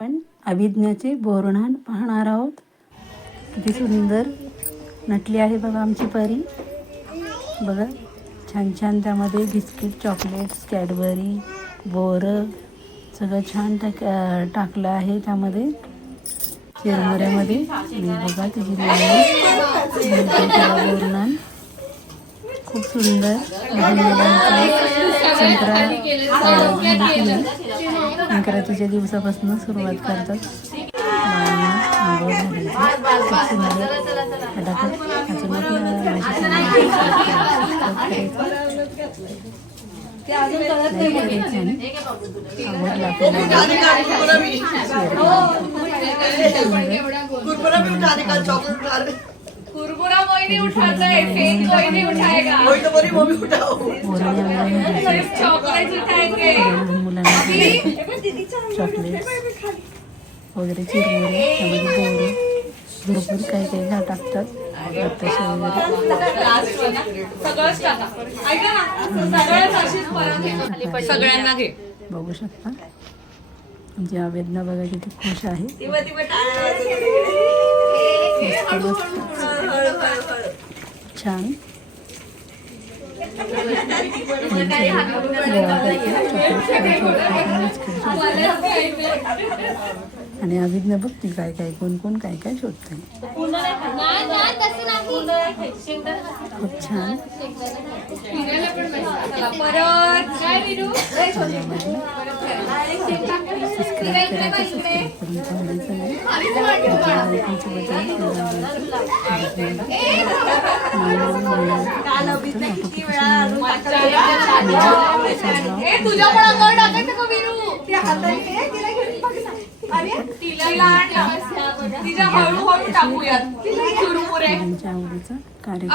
आपण अभिज्ञाचे बोरन्हाण पाहणार आहोत. किती सुंदर नटली आहे बघा आमची परी. बघा छान छान त्यामध्ये बिस्किट, चॉकलेट्स, कॅडबरी, बोरं सगळं छान टाकलं आहे त्यामध्ये चिरमुऱ्यामध्ये. आणि बघा तिची बोरन्हाण खूप सुंदर. संक्रांतीच्या दिवसापासून सुरुवात करतात. कुरकुरा कोई नहीं उठाता है, फेक कोई नहीं उठाएगा, वही तो बोली मम्मी उठाओ, सिर्फ चॉकलेट उठाएंगे. चॉकलेट वगैरे चिरमुरे त्यामध्ये बोरं भरपूर काही काही टाकतात. बत्ताशे वगैरे सगळ्यांना घे. बघू शकता म्हणजे अवेदना बघा किती खुश आहे. छान आणि अभिज्ञा बघती काय काय कोण कोण काय काय शोधते. खूप छान. हळूहळू टाकूयात आवडीचा कार्यक्रम.